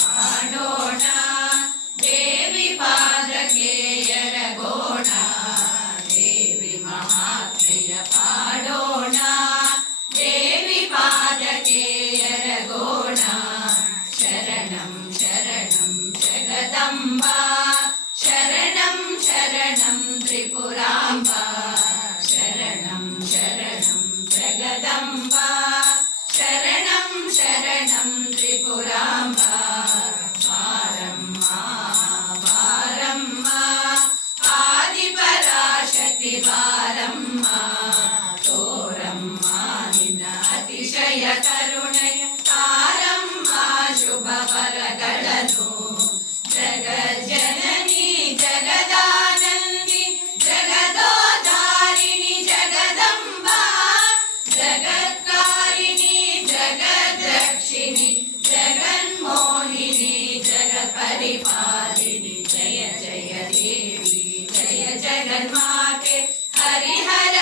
ಪಾಡೋಣ ದೇವಿ ಪಾದಕ್ಕೆ ಎರಗೋಣ ದೇವಿ ಮಹಾತ್ಮೆಯ ಪಾಡೋಣ ದೇವಿ ಪಾದಕ್ಕೆ ಎರಗೋಣ ಶರಣಂ ಶರಣಂ ಜಗದಂಬಾ ಶರಣಂ ಶರಣಂ ತ್ರಿಪುರಾಂಬಾ ಶರಣಂ ಶರಣಂ ಜಗದಂಬಾ ಶರಣಂ ಶರಣಂ ತ್ರಿಪುರಾಂಬಾ ಬಾರಮ್ಮ ಬಾರಮ್ಮ ಆದಿಪರಾಶಕ್ತಿ ಬಾರಮ್ಮ ತೋರಮ್ಮ ನಿನ್ನ ಅತಿಶಯ ಕರುಣೆಯ ತಾರಮ್ಮ ಶುಭ ವರಗಳನ್ನು ಜಗಜ್ಜನನಿ ಜಗದಾನಂದಿ ಜಗದೋಧಾರಿಣಿ ಜಗದಂಬಾ ಜಗತ್ಕಾರಿಣಿ ಜಗದ್ರಕ್ಷಿಣಿ ಜಗನ್ಮೋಹಿನಿ ಜಗತ್ಪರಿಪಾಲಿನಿ ಜಯ ಜಯ ದೇವಿ ಜಯ ಜಗನ್ಮಾತೆ ಹರಿಹರ